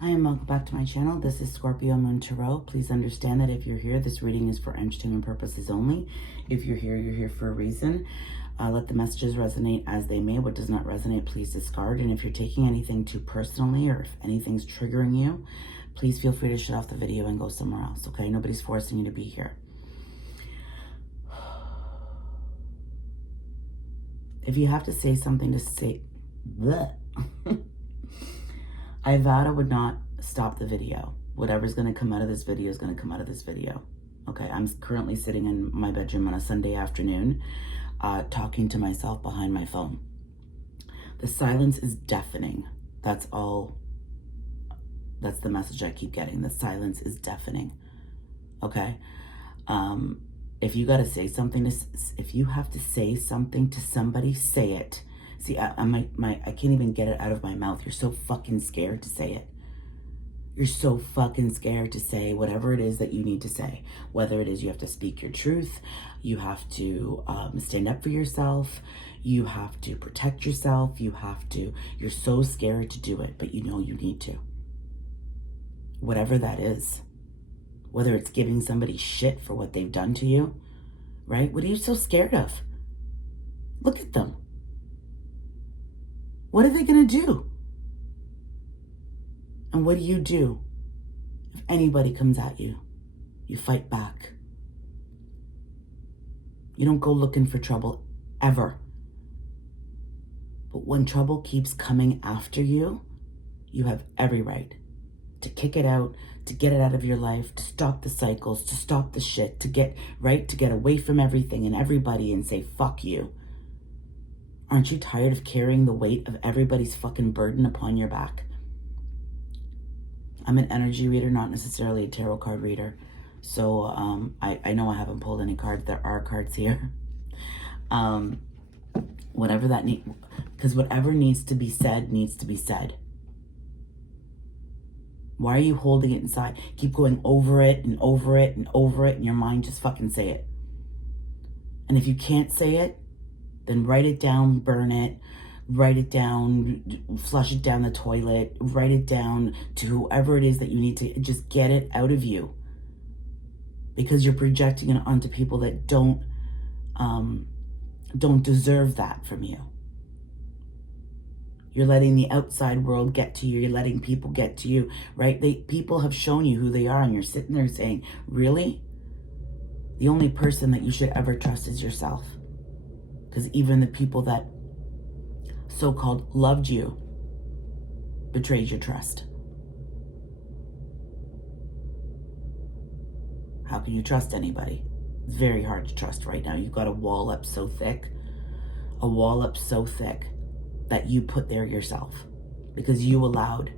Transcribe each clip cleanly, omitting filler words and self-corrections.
Hi and welcome back to my channel. This is Scorpio Moon Tarot. Please understand that if you're here, this reading is for entertainment purposes only. If you're here for a reason. Let the messages resonate as they may. What does not resonate, please discard. And if you're taking anything too personally or if anything's triggering you, please feel free to shut off the video and go somewhere else, okay? Nobody's forcing you to be here. If you have to say something to say... Bleh. I vowed I would not stop the video. Whatever's going to come out of this video is going to come out of this video. Okay, I'm currently sitting in my bedroom on a Sunday afternoon, talking to myself behind my phone. The silence is deafening. That's all. That's the message I keep getting. The silence is deafening. Okay? If you got to say something, if you have to say something to somebody, say it. See, I can't even get it out of my mouth. You're so fucking scared to say it. You're so fucking scared to say whatever it is that you need to say. Whether it is you have to speak your truth, you have to stand up for yourself, you have to protect yourself, you're so scared to do it, but you know you need to. Whatever that is. Whether it's giving somebody shit for what they've done to you, right? What are you so scared of? Look at them. What are they going to do? And what do? If anybody comes at you, you fight back. You don't go looking for trouble, ever. But when trouble keeps coming after you, you have every right to kick it out, to get it out of your life, to stop the cycles, to stop the shit, to get away from everything and everybody and say, fuck you. Aren't you tired of carrying the weight of everybody's fucking burden upon your back? I'm an energy reader, not necessarily a tarot card reader. So I know I haven't pulled any cards. There are cards here. Because whatever needs to be said, needs to be said. Why are you holding it inside? Keep going over it and over it and over it in your mind. Just fucking say it. And if you can't say it, then write it down, burn it, write it down, flush it down the toilet, write it down to whoever it is that you need to, just get it out of you. Because you're projecting it onto people that don't deserve that from you. You're letting the outside world get to you. You're letting people get to you, right? People have shown you who they are, and you're sitting there saying, really? The only person that you should ever trust is yourself. Because even the people that so-called loved you betrayed your trust. How can you trust anybody? It's very hard to trust right now. You've got a wall up so thick that you put there yourself because you allowed.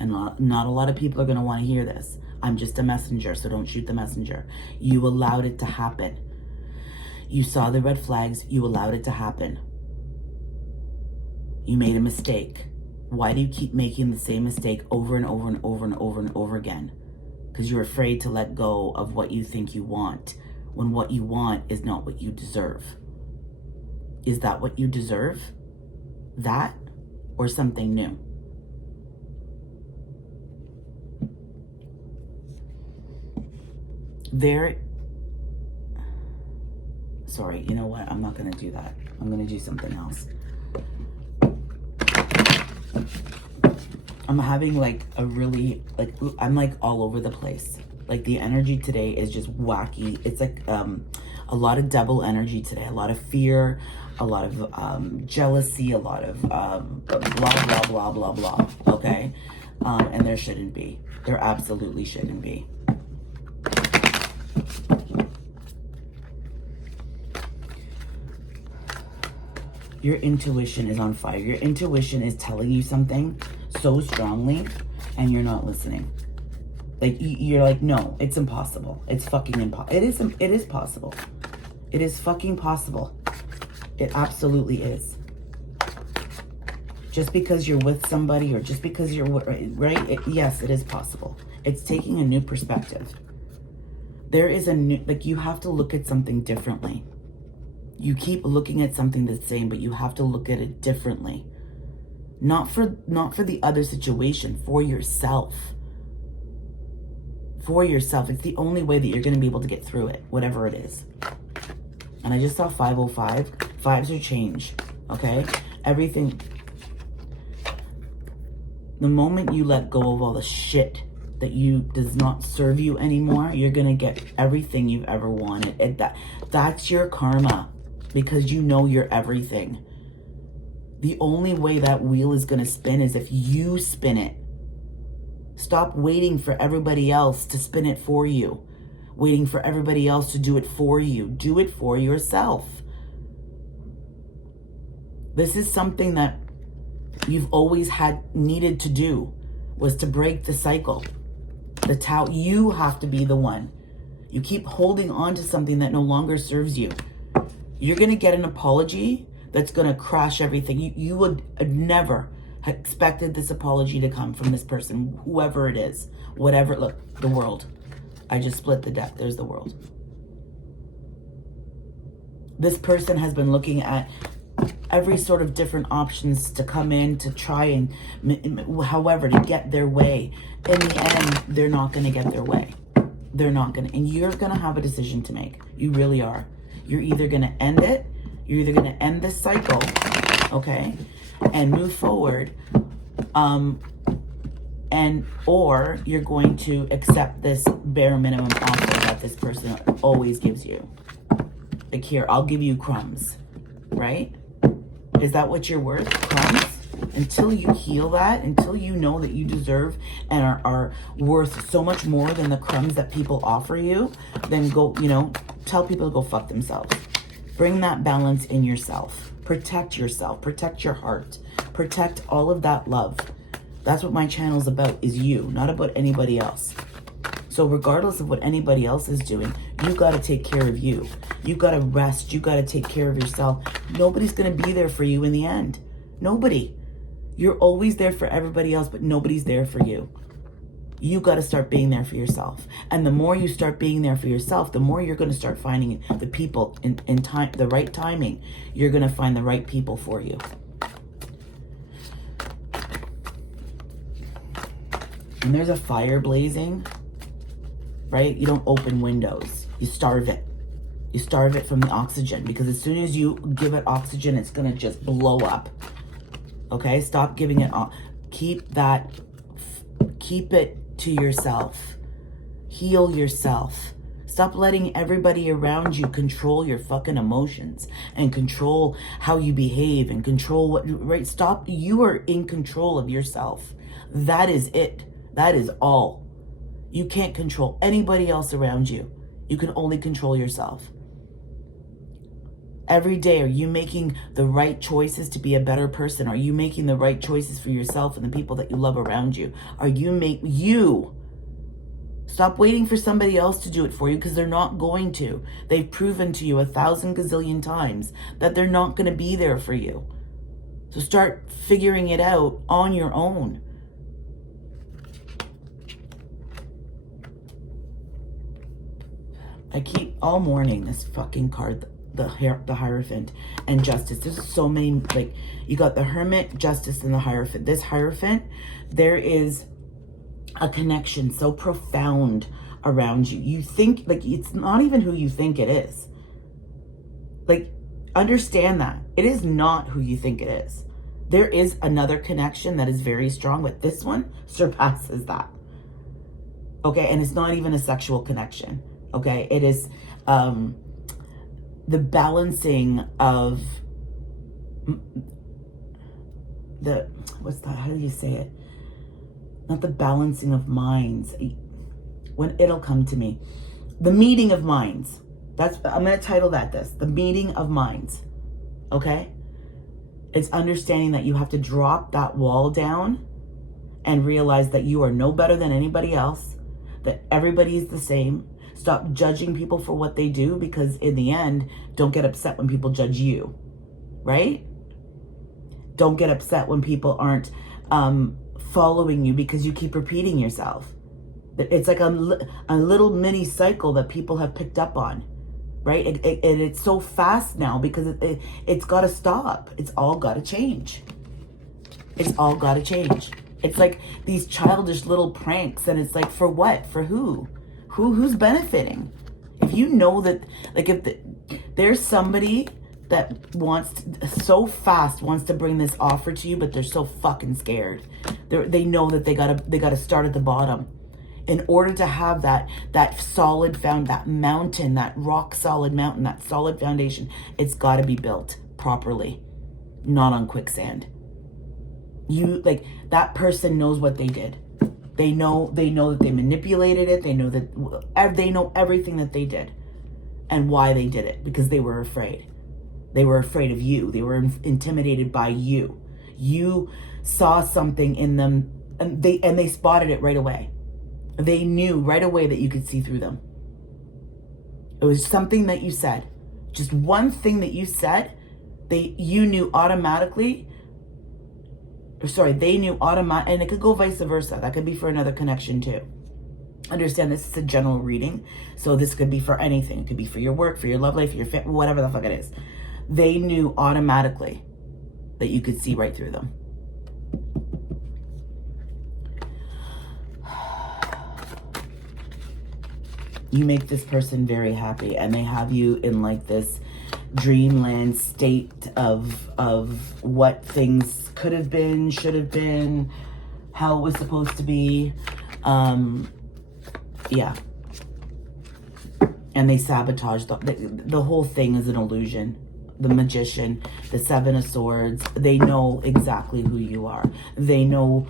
And not a lot of people are going to want to hear this. I'm just a messenger, so don't shoot the messenger. You allowed it to happen. You saw the red flags. You allowed it to happen. You made a mistake. Why do you keep making the same mistake over and over and over and over and over again? Because you're afraid to let go of what you think you want, when what you want is not what you deserve. Is that what you deserve? That or something new? Sorry, you know what? I'm not going to do that. I'm going to do something else. I'm having I'm like all over the place. Like the energy today is just wacky. It's like a lot of double energy today. A lot of fear, a lot of jealousy, a lot of blah, blah, blah, blah, blah. Okay? And there shouldn't be. There absolutely shouldn't be. Your intuition is on fire. Your intuition is telling you something so strongly and you're not listening. Like you're like, no, it's impossible. It's fucking impossible. It is possible. It is fucking possible. It absolutely is. Just because you're with somebody or just because you're right? Yes, it is possible. It's taking a new perspective. There is a new, you have to look at something differently. You keep looking at something the same, but you have to look at it differently. Not for the other situation, for yourself. For yourself. It's the only way that you're going to be able to get through it, whatever it is. And I just saw 505. Fives are change, okay? Everything. The moment you let go of all the shit that does not serve you anymore, you're going to get everything you've ever wanted. That's your karma, because you know you're everything. The only way that wheel is going to spin is if you spin it. Stop waiting for everybody else to spin it for you. Waiting for everybody else to do it for you. Do it for yourself. This is something that you've always needed to do, was to break the cycle. You have to be the one. You keep holding on to something that no longer serves you. You're going to get an apology that's going to crash everything. You would never have expected this apology to come from this person, whoever it is, whatever. Look, the world. I just split the deck. There's the world. This person has been looking at every sort of different options to come in, to try and, however, to get their way. In the end, they're not going to get their way. They're not going to. And you're going to have a decision to make. You really are. You're either going to end it. You're either going to end this cycle, okay, and move forward, or you're going to accept this bare minimum offer that this person always gives you. Like, here, I'll give you crumbs, right? Is that what you're worth? Crumbs? Until you heal that, until you know that you deserve and are worth so much more than the crumbs that people offer you, then go, tell people to go fuck themselves. Bring that balance in yourself. Protect yourself. Protect your heart. Protect all of that love. That's what my channel is about, is you, not about anybody else. So regardless of what anybody else is doing, you got to take care of you. You got to rest. You got to take care of yourself. Nobody's going to be there for you in the end. Nobody. You're always there for everybody else, but nobody's there for you. You got to start being there for yourself. And the more you start being there for yourself, the more you're going to start finding the people in time, the right timing. You're going to find the right people for you. And there's a fire blazing, right? You don't open windows. You starve it. You starve it from the oxygen, because as soon as you give it oxygen, it's going to just blow up. Okay? Stop giving it keep it to yourself. Heal yourself. Stop letting everybody around you control your fucking emotions and control how you behave and control right? Stop. You are in control of yourself. That is it. That is all. You can't control anybody else around you. You can only control yourself. Every day, are you making the right choices to be a better person? Are you making the right choices for yourself and the people that you love around you? Stop waiting for somebody else to do it for you, because they're not going to. They've proven to you 1,000 gazillion times that they're not going to be there for you. So start figuring it out on your own. I keep all morning this fucking card, the Hierophant and Justice. There's so many, like, you got the Hermit, Justice, and the Hierophant. This Hierophant, there is a connection so profound around you. You think, like, it's not even who you think it is. Like, understand that. It is not who you think it is. There is another connection that is very strong, but this one surpasses that. Okay, and it's not even a sexual connection. Okay, it is the balancing of how do you say it? Not the balancing of minds. When it'll come to me. The meeting of minds. I'm going to title that the meeting of minds. Okay? It's understanding that you have to drop that wall down and realize that you are no better than anybody else, that everybody is the same. Stop judging people for what they do, because in the end, don't get upset when people judge you, right? Don't get upset when people aren't following you because you keep repeating yourself. It's like a little mini cycle that people have picked up on, right? It's so fast now because it's got to stop. It's all got to change. It's all got to change. It's like these childish little pranks, and it's like, for what? For who? Who's benefiting? If you know that, like, there's somebody that so fast wants to bring this offer to you, but they're so fucking scared. They know that they gotta start at the bottom. In order to have that solid that mountain, that rock solid mountain, that solid foundation, it's got to be built properly, not on quicksand. That person knows what they did. They know that they manipulated it. They know everything that they did and why they did it, because they were afraid. They were afraid of you. They were intimidated by you. You saw something in them, and they spotted it right away. They knew right away that you could see through them. It was something that you said. Just one thing that you said, they knew automatically, and it could go vice versa. That could be for another connection too. Understand, this is a general reading, so this could be for anything. It could be for your work, for your love life, your family, whatever the fuck it is. They knew automatically that you could see right through them. You make this person very happy, and they have you in like this dreamland state of what things could have been, should have been, how it was supposed to be. Yeah. And they sabotage the whole thing is an illusion. The Magician, the Seven of Swords, they know exactly who you are. They know,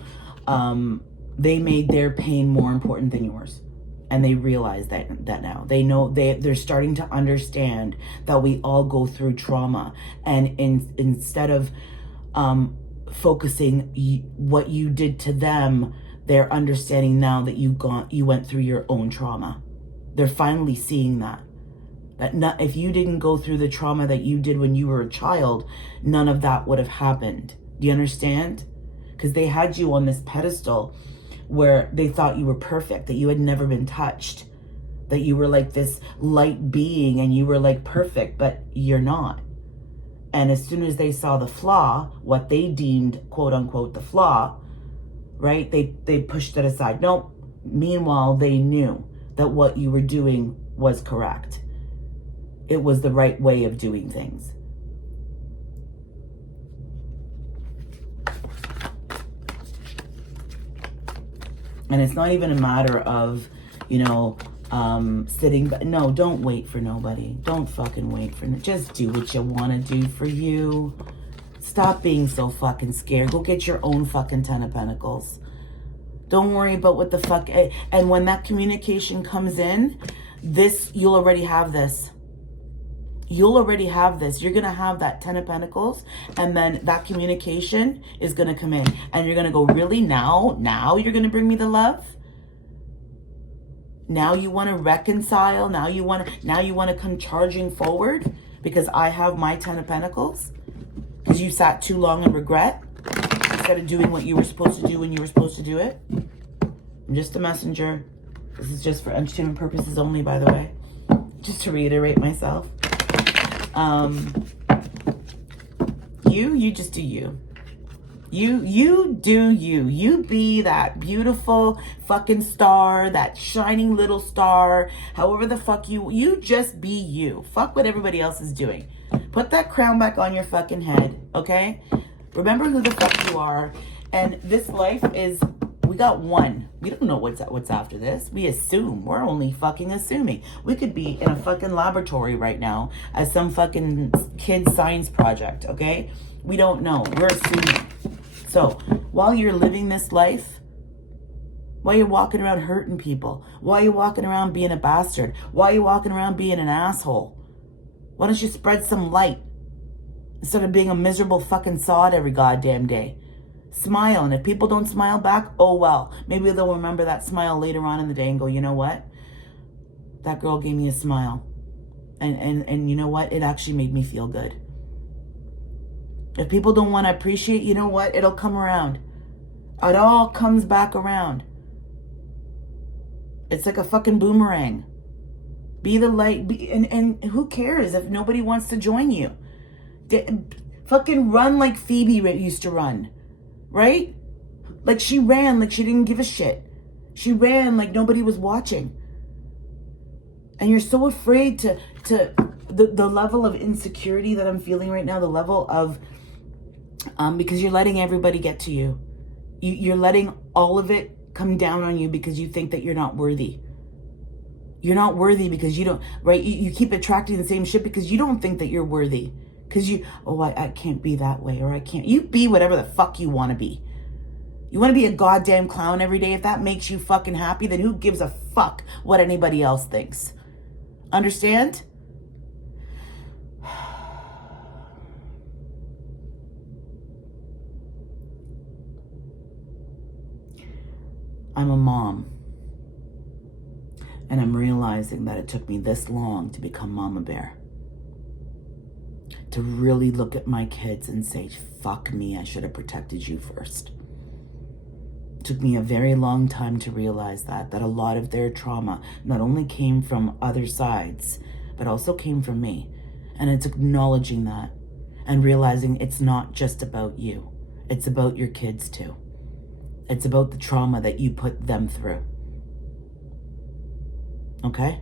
they made their pain more important than yours. And they realize that now. They know, they're starting to understand that we all go through trauma. And instead of focusing what you did to them, they're understanding now that you went through your own trauma. They're finally seeing that. If you didn't go through the trauma that you did when you were a child, none of that would have happened. Do you understand? Because they had you on this pedestal where they thought you were perfect, that you had never been touched, that you were like this light being and you were like perfect, but you're not. And as soon as they saw the flaw, what they deemed, quote unquote, the flaw, right? They pushed it aside. Nope. Meanwhile, they knew that what you were doing was correct. It was the right way of doing things. And it's not even a matter of, sitting, but no, don't wait for nobody. Don't fucking wait for, just do what you want to do for you. Stop being so fucking scared. Go get your own fucking 10 of Pentacles. Don't worry about what the fuck, and when that communication comes in, you'll already have this. You'll already have this. You're going to have that 10 of Pentacles, and then that communication is going to come in, and you're going to go, really? Now you're going to bring me the love? Now you want to reconcile? Now you want to come charging forward because I have my 10 of Pentacles? Because you sat too long in regret instead of doing what you were supposed to do when you were supposed to do it? I'm just a messenger. This is just for entertainment purposes only, by the way. Just to reiterate myself. You just do you. You do you. You be that beautiful fucking star, that shining little star, however the fuck you just be you. Fuck what everybody else is doing. Put that crown back on your fucking head, okay? Remember who the fuck you are. And this life is, we got one. We don't know what's after this. We assume. We're only fucking assuming. We could be in a fucking laboratory right now as some fucking kid science project, okay? We don't know. We're assuming. So while you're living this life, while you're walking around hurting people, while you're walking around being a bastard, while you're walking around being an asshole, why don't you spread some light instead of being a miserable fucking sod every goddamn day? Smile, and if people don't smile back, oh well. Maybe they'll remember that smile later on in the day and go, you know what? That girl gave me a smile. And you know what? It actually made me feel good. If people don't want to appreciate, you know what? It'll come around. It all comes back around. It's like a fucking boomerang. Be the light. And who cares if nobody wants to join you? Fucking run like Phoebe used to run. right? Like she ran like she didn't give a shit. She ran like nobody was watching. And you're so afraid to the level of insecurity that I'm feeling right now, the level of, because you're letting everybody get to you. You're letting all of it come down on you because you think that you're not worthy. You're not worthy because you don't, right? You keep attracting the same shit because you don't think that you're worthy. Because I can't be that way, or I can't. You be whatever the fuck you want to be. You want to be a goddamn clown every day? If that makes you fucking happy, then who gives a fuck what anybody else thinks? Understand? I'm a mom. And I'm realizing that it took me this long to become Mama Bear. To really look at my kids and say, fuck me, I should have protected you first. It took me a very long time to realize that a lot of their trauma not only came from other sides, but also came from me. And it's acknowledging that and realizing it's not just about you. It's about your kids too. It's about the trauma that you put them through. Okay?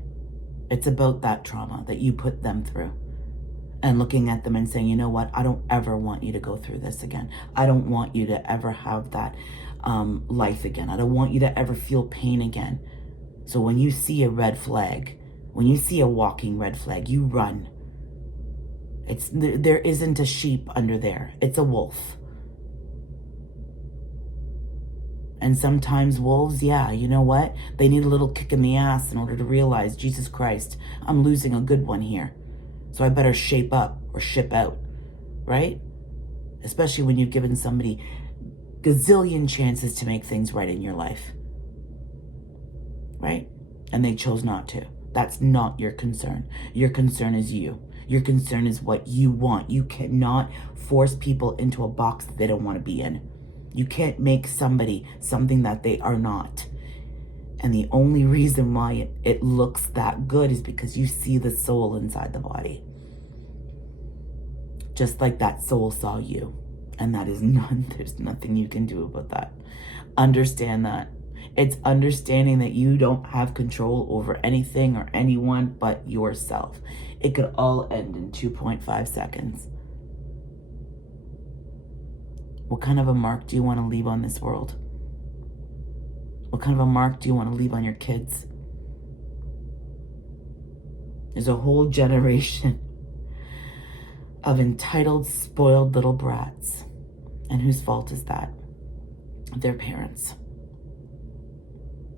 It's about that trauma that you put them through. And looking at them and saying, you know what? I don't ever want you to go through this again. I don't want you to ever have that life again. I don't want you to ever feel pain again. So when you see a red flag, when you see a walking red flag, you run. There isn't a sheep under there. It's a wolf. And sometimes wolves, yeah, you know what? They need a little kick in the ass in order to realize, Jesus Christ, I'm losing a good one here. So I better shape up or ship out, right? Especially when you've given somebody gazillion chances to make things right in your life, right? And they chose not to. That's not your concern. Your concern is you. Your concern is what you want. You cannot force people into a box that they don't want to be in. You can't make somebody something that they are not. And the only reason why it looks that good is because you see the soul inside the body. Just like that soul saw you. And there's nothing you can do about that. Understand that. It's understanding that you don't have control over anything or anyone but yourself. It could all end in 2.5 seconds. What kind of a mark do you want to leave on this world? What kind of a mark do you want to leave on your kids? There's a whole generation of entitled, spoiled little brats. And whose fault is that? Their parents.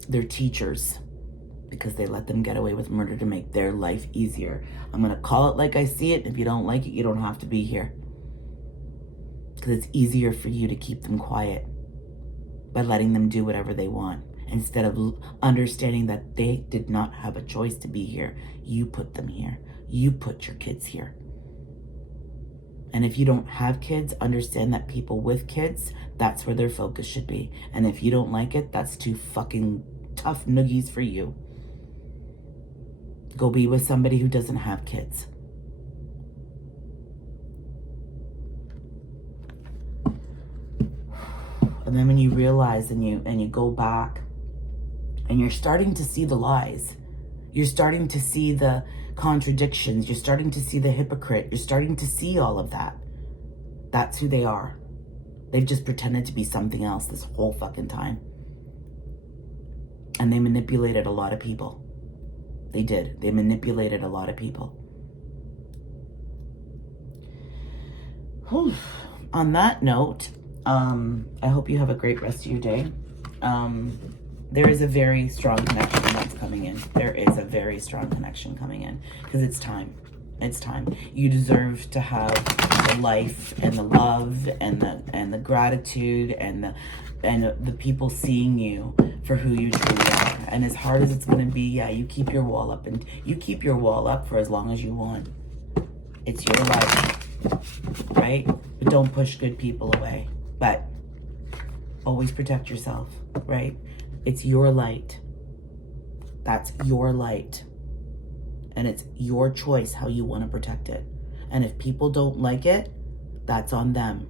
Their teachers. Because they let them get away with murder to make their life easier. I'm going to call it like I see it. If you don't like it, you don't have to be here. Because it's easier for you to keep them quiet by letting them do whatever they want, instead of understanding that they did not have a choice to be here. You put them here. You put your kids here. And if you don't have kids, understand that people with kids, that's where their focus should be. And if you don't like it, that's too fucking tough noogies for you. Go be with somebody who doesn't have kids. And then when you realize and you go back and you're starting to see the lies, you're starting to see the contradictions, you're starting to see the hypocrite, you're starting to see all of that. That's who they are. They've just pretended to be something else this whole fucking time. And they manipulated a lot of people. They did. They manipulated a lot of people. Whew. On that note, I hope you have a great rest of your day. There is a very strong connection that's coming in. There is a very strong connection coming in because it's time. It's time. You deserve to have the life and the love and the gratitude and the people seeing you for who you truly are. And as hard as it's going to be, yeah, you keep your wall up, and you keep your wall up for as long as you want. It's your life, right? But don't push good people away. But always protect yourself, right? It's your light. That's your light. And it's your choice how you want to protect it. And if people don't like it, that's on them.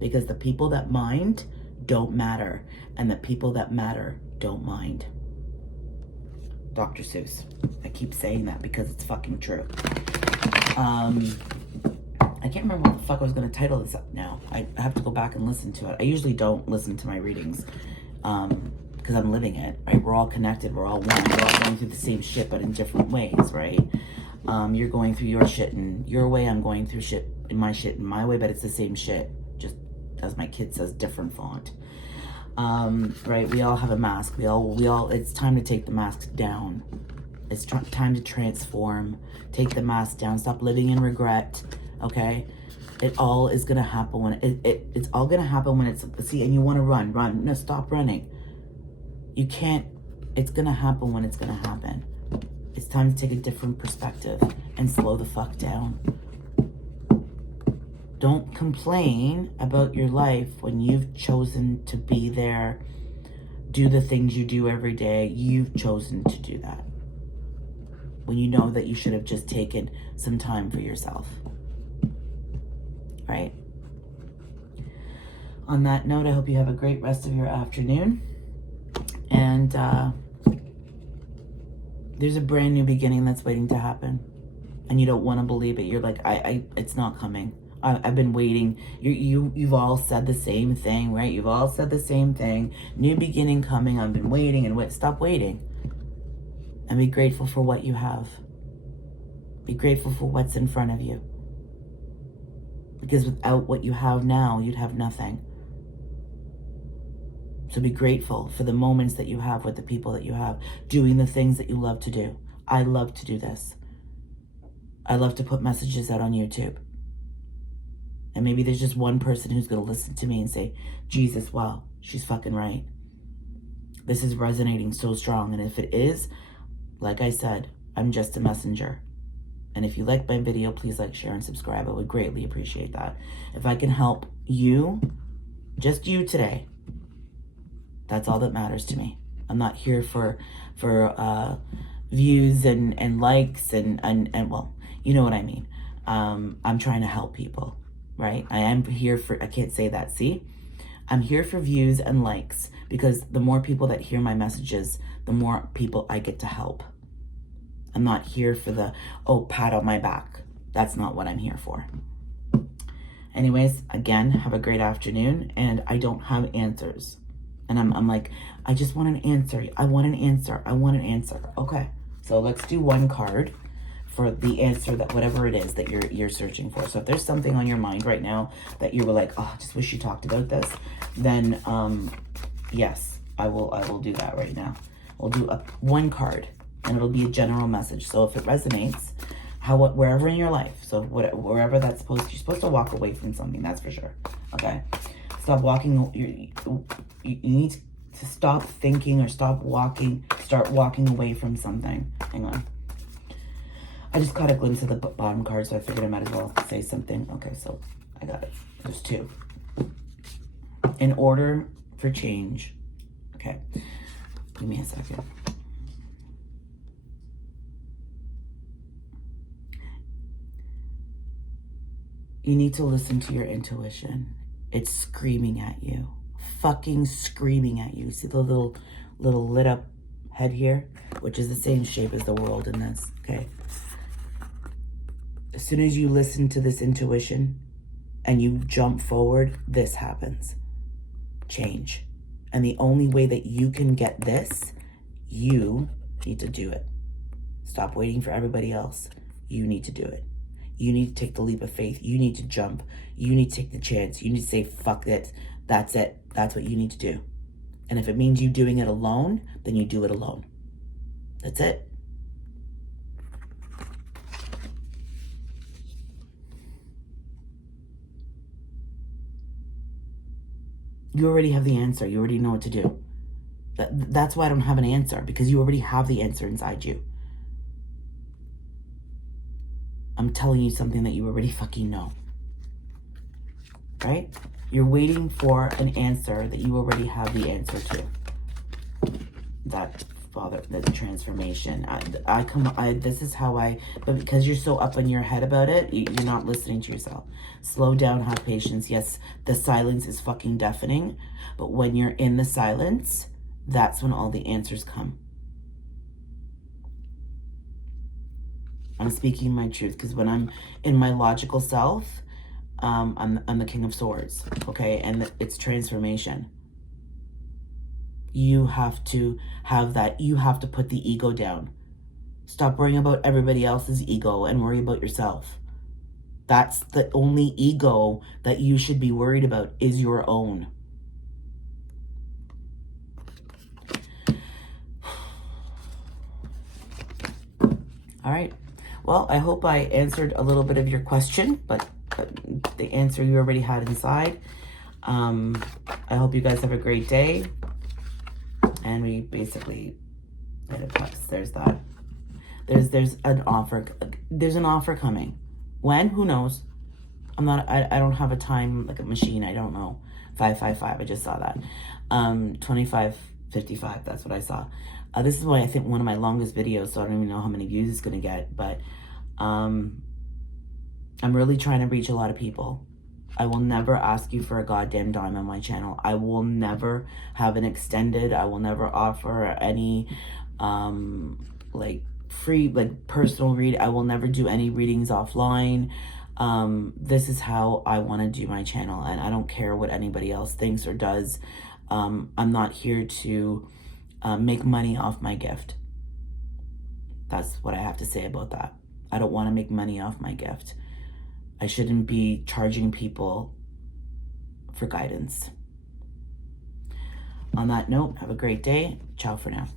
Because the people that mind don't matter, and the people that matter don't mind. Dr. Seuss. I keep saying that because it's fucking true. I can't remember what the fuck I was going to title this up now. I have to go back and listen to it. I usually don't listen to my readings because I'm living it, right? We're all connected. We're all one. We're all going through the same shit, but in different ways, right? You're going through your shit in your way. I'm going through shit in my way, but it's the same shit. Just, as my kid says, different font. Right? We all have a mask. We all, it's time to take the masks down. It's time to transform. Take the mask down. Stop living in regret. Okay? It all is going to happen when it's all going to happen when it's, see, and you want to run. No, stop running. You can't, it's going to happen when it's going to happen. It's time to take a different perspective and slow the fuck down. Don't complain about your life when you've chosen to be there, do the things you do every day. You've chosen to do that. When you know that you should have just taken some time for yourself. Right? On that note, I hope you have a great rest of your afternoon. And there's a brand new beginning that's waiting to happen. And you don't want to believe it. You're like, it's not coming. I've been waiting. You've all said the same thing, right? You've all said the same thing. New beginning coming. I've been waiting and stop waiting. And be grateful for what you have. Be grateful for what's in front of you. Because without what you have now, you'd have nothing. So be grateful for the moments that you have with the people that you have. Doing the things that you love to do. I love to do this. I love to put messages out on YouTube. And maybe there's just one person who's going to listen to me and say, Jesus, wow, she's fucking right. This is resonating so strong. And if it is, like I said, I'm just a messenger. And if you like my video, please like, share, and subscribe. I would greatly appreciate that. If I can help you, just you today, that's all that matters to me. I'm not here for views and likes and well, you know what I mean. I'm trying to help people. Right? I am here for, I can't say that, see? I'm here for views and likes because the more people that hear my messages, the more people I get to help. I'm not here for the, pat on my back. That's not what I'm here for. Anyways, again, have a great afternoon, and I don't have answers. And I'm like, I just want an answer. I want an answer. I want an answer. Okay, so let's do one card for the answer that whatever it is that you're searching for. So if there's something on your mind right now that you were like, I just wish you talked about this, then yes, I will do that right now. We'll do one card, and it'll be a general message. So if it resonates, wherever in your life, so wherever you're supposed to walk away from something, that's for sure. Okay, stop walking. You need to stop thinking or start walking away from something. Hang on. I just caught a glimpse of the bottom card, so I figured I might as well say something. Okay, so I got it. There's two. In order for change. Okay, give me a second. You need to listen to your intuition. It's screaming at you. Fucking screaming at you. See the little lit up head here? Which is the same shape as the world in this, okay? As soon as you listen to this intuition and you jump forward, this happens. Change. And the only way that you can get this, you need to do it. Stop waiting for everybody else. You need to do it. You need to take the leap of faith. You need to jump. You need to take the chance. You need to say, fuck it. That's it. That's what you need to do. And if it means you doing it alone, then you do it alone. That's it. You already have the answer. You already know what to do. That's why I don't have an answer, because you already have the answer inside you. I'm telling you something that you already fucking know. Right? You're waiting for an answer that you already have the answer to. That bothers the transformation. This is how but because you're so up in your head about it, you're not listening to yourself. Slow down, have patience. Yes, the silence is fucking deafening, but when you're in the silence, that's when all the answers come. I'm speaking my truth, because when I'm in my logical self, I'm the King of Swords, okay? And it's transformation. You have to have that. You have to put the ego down. Stop worrying about everybody else's ego and worry about yourself. That's the only ego that you should be worried about, is your own. All right. Well, I hope I answered a little bit of your question, but the answer you already had inside. I hope you guys have a great day. And we basically, there's that. There's an offer. There's an offer coming. When? Who knows? I don't have a time, like a machine. I don't know. 555. I just saw that. 2555. That's what I saw. This is why I think one of my longest videos, so I don't even know how many views it's going to get. But I'm really trying to reach a lot of people. I will never ask you for a goddamn dime on my channel. I will never have an extended. I will never offer any like free, like personal read. I will never do any readings offline. This is how I want to do my channel, and I don't care what anybody else thinks or does. I'm not here to make money off my gift. That's what I have to say about that. I don't want to make money off my gift. I shouldn't be charging people for guidance. On that note, have a great day. Ciao for now.